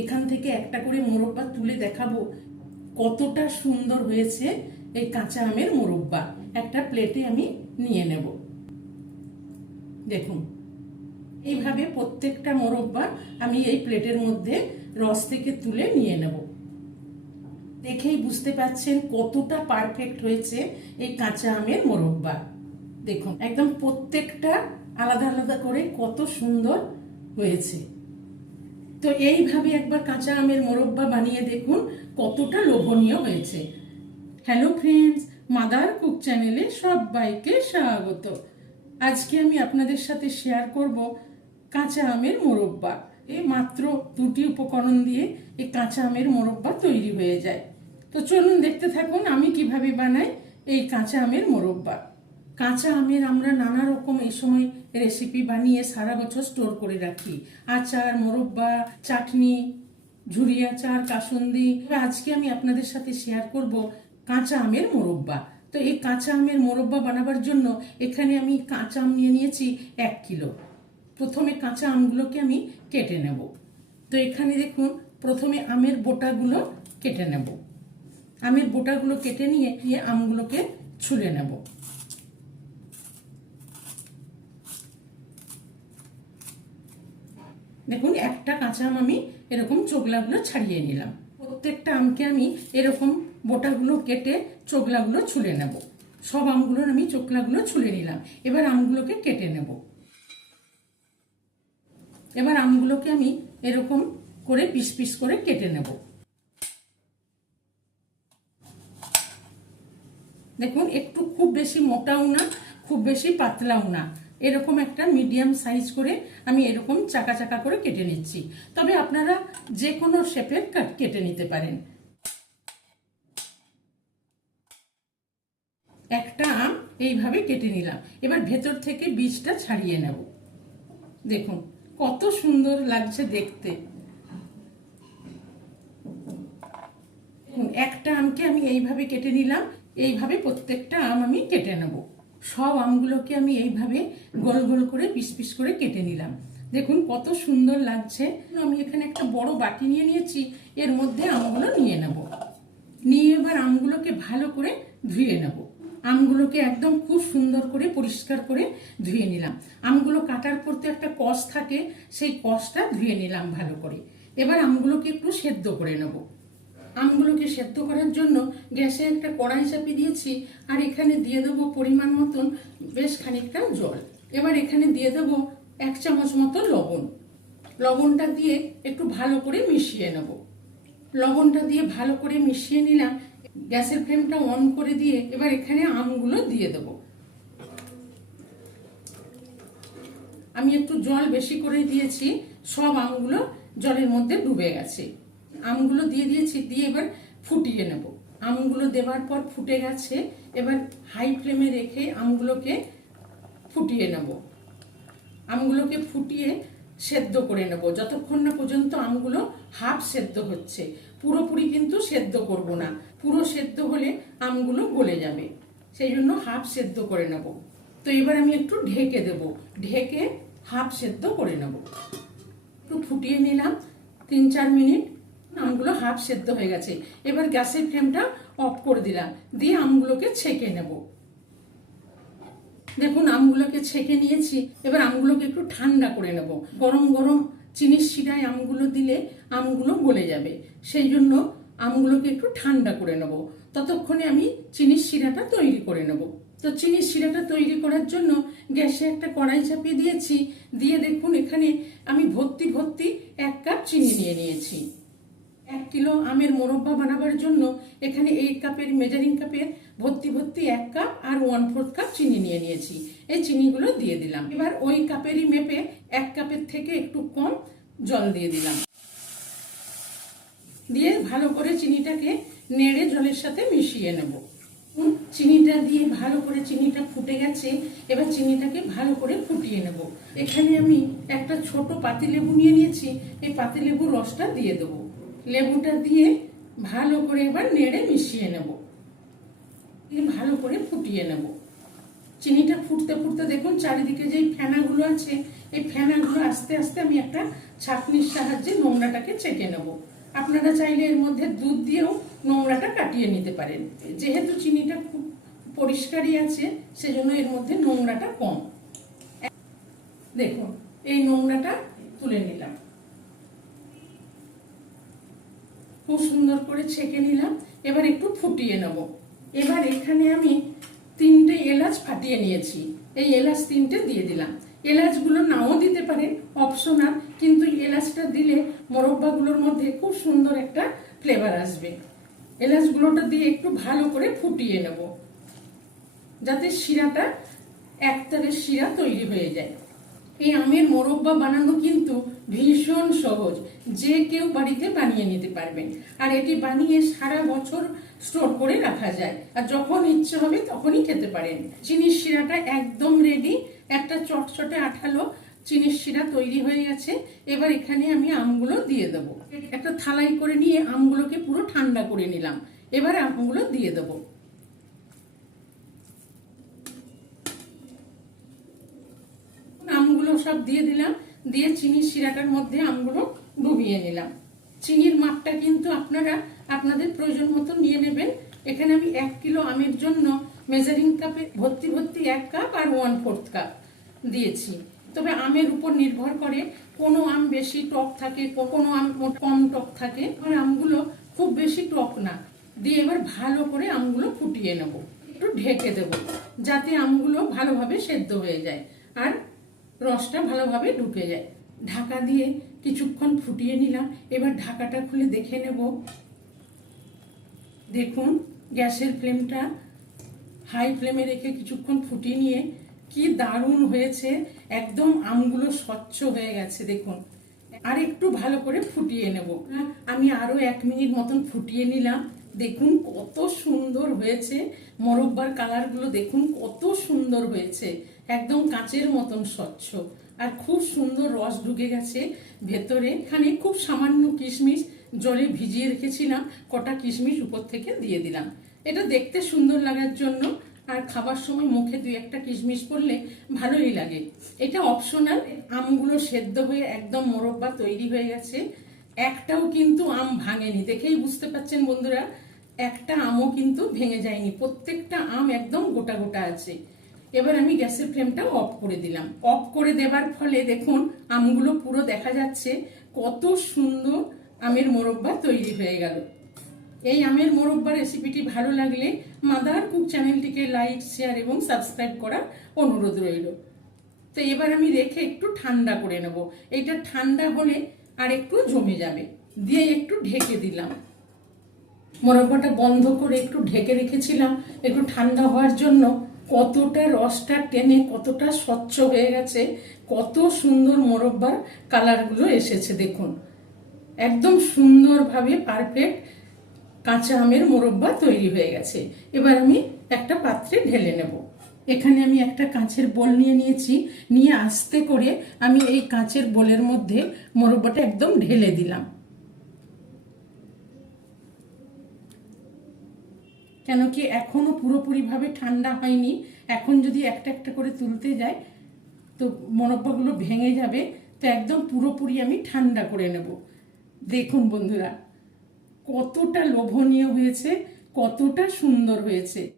এখান থেকে একটা করে মোরব্বা তুলে দেখাবো কতটা সুন্দর হয়েছে এই কাঁচা আমের মোরব্বা। একটা প্লেটে আমি নিয়ে নেব। দেখুন, এইভাবে প্রত্যেকটা মোরব্বা আমি এই প্লেটের মধ্যে রস থেকে তুলে নিয়ে নেব। দেখেই বুঝতে পারছেন কতটা পারফেক্ট হয়েছে এই কাঁচা আমের মোরব্বা। দেখুন, একদম প্রত্যেকটা আলাদা আলাদা করে কত সুন্দর হয়েছে। তো এইভাবে একবার কাঁচা আমের মোরব্বা বানিয়ে দেখুন কতটা লোভনীয় হয়েছে। হ্যালো ফ্রেন্ডস, মাদার কুক চ্যানেলে সবাইকে স্বাগত। আজকে আমি আপনাদের সাথে শেয়ার করব কাঁচা আমের মোরব্বা। এই মাত্র 2টি উপকরণ দিয়ে এই কাঁচা আমের মোরব্বা তৈরি হয়ে যায়। তো চলুন দেখতে থাকুন আমি কিভাবে বানাই এই কাঁচা আমের মোরব্বা। কাঁচা আমের আমরা নানা রকম এই সময় রেসিপি বানিয়ে সারা বছর স্টোর করে রাখি। আচার, মোরব্বা, চাটনি, ঝুরি আচার, কাসুন্দি। আজকে আমি আপনাদের সাথে শেয়ার করব কাঁচা আমের মোরব্বা। তো এই কাঁচা আমের মোরব্বা বানাবার জন্য এখানে আমি কাঁচা আম নিয়ে নিয়েছি 1 কিলো। প্রথমে কাঁচা আমগুলোকে আমি কেটে নেব। তো এখানে দেখুন, প্রথমে আমের বোটাগুলো কেটে নেব। আমের বোটাগুলো কেটে নিয়ে আমগুলোকে ছুলে নেব। দেখুন, একটা কাঁচা আম আমি এরকম চোগলাগুলো ছাড়িয়ে নিলাম। প্রত্যেকটা আমকে আমি এরকম বোটাগুলো কেটে চোগলাগুলো ছুলে নেব। সব আমগুলোর আমি চোগলাগুলো ছুলে নিলাম। এবার আমগুলোকে কেটে নেব। এবার আমগুলোকে আমি এরকম করে পিস পিস করে কেটে নেব। দেখুন, একটু খুব বেশি মোটাও না, খুব বেশি পাতলাও না, এরকম একটা মিডিয়াম সাইজ করে আমি এরকম চাকা চাকা করে কেটে নিচ্ছি। তবে আপনারা যে কোনো শেপের কেটে নিতে পারেন। একটা আম এইভাবে কেটে নিলাম। এবার ভেতর থেকে বীজটা ছাড়িয়ে নেব। দেখুন কত সুন্দর লাগছে দেখতে। একটা আমকে আমি এইভাবে কেটে নিলাম। এইভাবে প্রত্যেকটা আম আমি কেটে নেব। সব আমগুলোকে আমি এইভাবে গোল গোল করে পিস পিস করে কেটে নিলাম। দেখুন কত সুন্দর লাগছে। আমি এখানে একটা বড় বাটি নিয়ে নিয়েছি, এর মধ্যে আমগুলো নিয়ে নেব। নিয়ে এবার আমগুলোকে ভালো করে ধুয়ে নেব। আমগুলোকে একদম খুব সুন্দর করে পরিষ্কার করে ধুয়ে নিলাম। আমগুলো কাটার পর তো একটা কষ থাকে, সেই কষটা ধুয়ে নিলাম ভালো করে। এবার আমগুলোকে একটু সেদ্ধ করে নেব। আমগুলোকে সেদ্ধ করার জন্য গ্যাসে একটা কড়াই চাপিয়ে দিয়েছি, আর এখানে দিয়ে দেবো পরিমাণ মতন বেশ খানিকটা জল। এবার এখানে দিয়ে দেবো 1 চামচ মতো লবণ। লবণটা দিয়ে একটু ভালো করে মিশিয়ে নেব। লবণটা দিয়ে ভালো করে মিশিয়ে নিলাম। গ্যাসের ফ্লেমটা অন করে দিয়ে এবার এখানে আমগুলো দিয়ে দেব। আমি একটু জল বেশি করে দিয়েছি, সব আমগুলো জলের মধ্যে ডুবে গেছে। আমগুলো দিয়ে দিয়েছি, দিয়ে এবার ফুটিয়ে নেব। আমগুলো দেওয়ার পর ফুটে গেছে। এবার হাই ফ্লেমে রেখে আমগুলোকে ফুটিয়ে নেব। আমগুলোকে ফুটিয়ে সেদ্ধ করে নেব যতক্ষণ না পর্যন্ত আমগুলো হাফ সেদ্ধ হচ্ছে। পুরোপুরি কিন্তু সেদ্ধ করব না, পুরো সেদ্ধ হলে আমগুলো গলে যাবে, সেই জন্য হাফ সেদ্ধ করে নেব। তো এবার আমি একটু ঢেকে দেব, ঢেকে হাফ সেদ্ধ করে নেব। একটু ফুটিয়ে নিলাম 3-4 মিনিট। আমগুলো হাফ সেদ্ধ হয়ে গেছে। এবার গ্যাসের ফ্লেমটা অফ করে দিলাম, দিয়ে আমগুলোকে ছেঁকে নেব। দেখুন আমগুলোকে ছেঁকে নিয়েছি। এবার আমগুলোকে একটু ঠান্ডা করে নেব। গরম গরম চিনির শিরায় আমগুলো দিলে আমগুলো গলে যাবে, সেই জন্য আমগুলোকে একটু ঠান্ডা করে নেব। ততক্ষণে আমি চিনির শিরাটা তৈরি করে নেব। তো চিনির শিরাটা তৈরি করার জন্য গ্যাসে একটা কড়াই চাপিয়ে দিয়েছি। দিয়ে দেখুন এখানে আমি ভর্তি 1 কাপ চিনি নিয়ে নিয়েছি। 1 কিলো আমের মোরব্বা বানাবার জন্য এখানে 8 কাপের মেজারিং কাপের ভর্তি 1 কাপ আর 1/4 কাপ চিনি নিয়ে নিয়েছি। এই চিনিগুলো দিয়ে দিলাম। এবার ওই কাপেরই মেপে 1 কাপের থেকে একটু কম জল দিয়ে দিলাম। দিয়ে ভালো করে চিনিটাকে নেড়ে জলের সাথে মিশিয়ে নেব। চিনিটা দিয়ে ভালো করে চিনিটা ফুটে গেছে। এবার চিনিটাকে ভালো করে ফুটিয়ে নেব। এখানে আমি একটা ছোট পাতিলেবু নিয়ে নিয়েছি, এই পাতিলেবুর রসটা দিয়ে দেবো। লেবুটা দিয়ে ভালো করে এবার নেড়ে মিশিয়ে নেব, দিয়ে ভালো করে ফুটিয়ে নেব। চিনিটা ফুটতে ফুটতে দেখুন চারিদিকে যেই ফেনাগুলো আছে, এই ফেনাগুলো আস্তে আস্তে আমি একটা ছাঁকনির সাহায্যে নোংরাটাকে চেকে নেব। আপনারা চাইলে এর মধ্যে দুধ দিয়েও নোংরাটা কাটিয়ে নিতে পারেন। যেহেতু চিনিটা খুব পরিষ্কারই আছে, সেজন্য এর মধ্যে নোংরাটা কম। দেখুন, এই নোংরাটা তুলে নিলাম, খুব সুন্দর করে ছেঁকে নিলাম। এবার একটু ফুটিয়ে নেব। এবার এখানে আমি 3টে এলাচ ফাটিয়ে নিয়েছি, এই এলাচ 3টে দিয়ে দিলাম। এলাচগুলো নাও দিতে পারেন, অপশনাল, কিন্তু এলাচটা দিলে মোরব্বাগুলোর মধ্যে খুব সুন্দর একটা ফ্লেভার আসবে। এলাচগুলোটা দিয়ে একটু ভালো করে ফুটিয়ে নেব, যাতে শিরাটা একতারের শিরা তৈরি হয়ে যায়। এই আমের মোরব্বা বানানো কিন্তু ভীষণ সহজ, যে কেউ বাড়িতে বানিয়ে নিতে পারবেন। আর এটি বানিয়ে সারা বছর স্টোর করে রাখা যায়, আর যখন ইচ্ছে হবে তখনই খেতে পারেন। চিনির শিরাটা একদম রেডি, একটা চটচটে আঠালো চিনির শিরা তৈরি হয়ে গেছে। এবার এখানে আমি আমগুলো দিয়ে দেবো। একটা থালাই করে নিয়ে আমগুলোকে পুরো ঠান্ডা করে নিলাম। এবার আমগুলো দিয়ে দেবো। আমগুলো সব দিয়ে দিলাম, দিয়ে চিনির শিরাটার মধ্যে আমগুলো ডুবিয়ে নিলাম। চিনির মাপটা কিন্তু আপনারা আপনাদের প্রয়োজন মতো নিয়ে নেবেন। এখানে আমি 1 কিলো আমের জন্য মেজারিং কাপে ভর্তি ভর্তি 1 কাপ আর 1/4 কাপ দিয়েছি। তবে আমের উপর নির্ভর করে, কোনো আম বেশি টক থাকে, কোনো আম কম টক থাকে। আর আমগুলো খুব বেশি টক না। দিয়ে এবার ভালো করে আমগুলো ফুটিয়ে নেব, একটু ঢেকে দেব, যাতে আমগুলো ভালোভাবে সেদ্ধ হয়ে যায় আর রসটা ভালোভাবে ঢুকে যায়। ঢাকা দিয়ে কিছুক্ষণ ফুটিয়ে নিলাম। এবার ঢাকাটা খুলে দেখে নেব। দেখুন, গ্যাসের ফ্লেমটা হাই ফ্লেমে রেখে কিছুক্ষণ ফুটিয়ে নিয়ে কি দারুণ হয়েছে। একদম আমগুলো স্বচ্ছ হয়ে গেছে। দেখুন, আর একটু ভালো করে ফুটিয়ে নেব। আমি আরো 1 মিনিট মতন ফুটিয়ে নিলাম। দেখুন কত সুন্দর হয়েছে, মোরব্বার কালারগুলো দেখুন কত সুন্দর হয়েছে, একদম কাঁচের মতন স্বচ্ছ, আর খুব সুন্দর রস ঢুকে গেছে ভেতরে। এখানে খুব সামান্য কিশমিশ জলে ভিজিয়ে রেখেছিলাম, কটা কিশমিশ উপর থেকে দিয়ে দিলাম। এটা দেখতে সুন্দর লাগার জন্য, আর খাবার সময় মুখে 2-1টা কিশমিশ পড়লে ভালোই লাগে। এটা অপশনাল। আমগুলো সেদ্ধ হয়ে একদম মোরব্বা তৈরি হয়ে গেছে। একটাও কিন্তু আম ভাঙেনি, দেখেই বুঝতে পারছেন বন্ধুরা, একটা আমও কিন্তু ভেঙে যায়নি, প্রত্যেকটা আম একদম গোটা গোটা আছে। এবার আমি গ্যাসের ফ্লেমটা অফ করে দিলাম। অফ করে দেবার ফলে দেখুন আমগুলো পুরো দেখা যাচ্ছে, কত সুন্দর আমের মোরব্বা তৈরি হয়ে গেল। এই আমের মোরব্বা রেসিপিটি ভালো লাগলে মাদার কুক চ্যানেলটিকে লাইক, শেয়ার এবং সাবস্ক্রাইব করার অনুরোধ রইল। তো এবার আমি রেখে একটু ঠান্ডা করে নেব। এটা ঠান্ডা হলে আর একটু জমে যাবে। দিয়ে একটু ঢেকে দিলাম। মোরব্বাটা বন্ধ করে একটু ঢেকে রেখেছিলাম একটু ঠান্ডা হওয়ার জন্য। কতটা রসটা টেনে কতটা স্বচ্ছ হয়ে গেছে, কত সুন্দর মোরব্বার কালারগুলো এসেছে। দেখুন, একদম সুন্দরভাবে পারফেক্ট কাঁচা আমের মোরব্বা তৈরি হয়ে গেছে। এবার আমি একটা পাত্রে ঢেলে নেব। এখানে আমি একটা কাঁচের বোল নিয়ে নিয়েছি, নিয়ে আস্তে করে আমি এই কাঁচের বোলের মধ্যে মোরব্বাটা একদম ঢেলে দিলাম। কেন কি এখনো পুরোপুরিভাবে ঠান্ডা হয়নি। এখন যদি একটা একটা করে তুলতে যাই তো মোরব্বাগুলো ভেঙে যাবে। তো একদম পুরোপুরি আমি ঠান্ডা করে নেব। দেখুন বন্ধুরা, কতটা লোভনীয় হয়েছে, কতটা সুন্দর হয়েছে।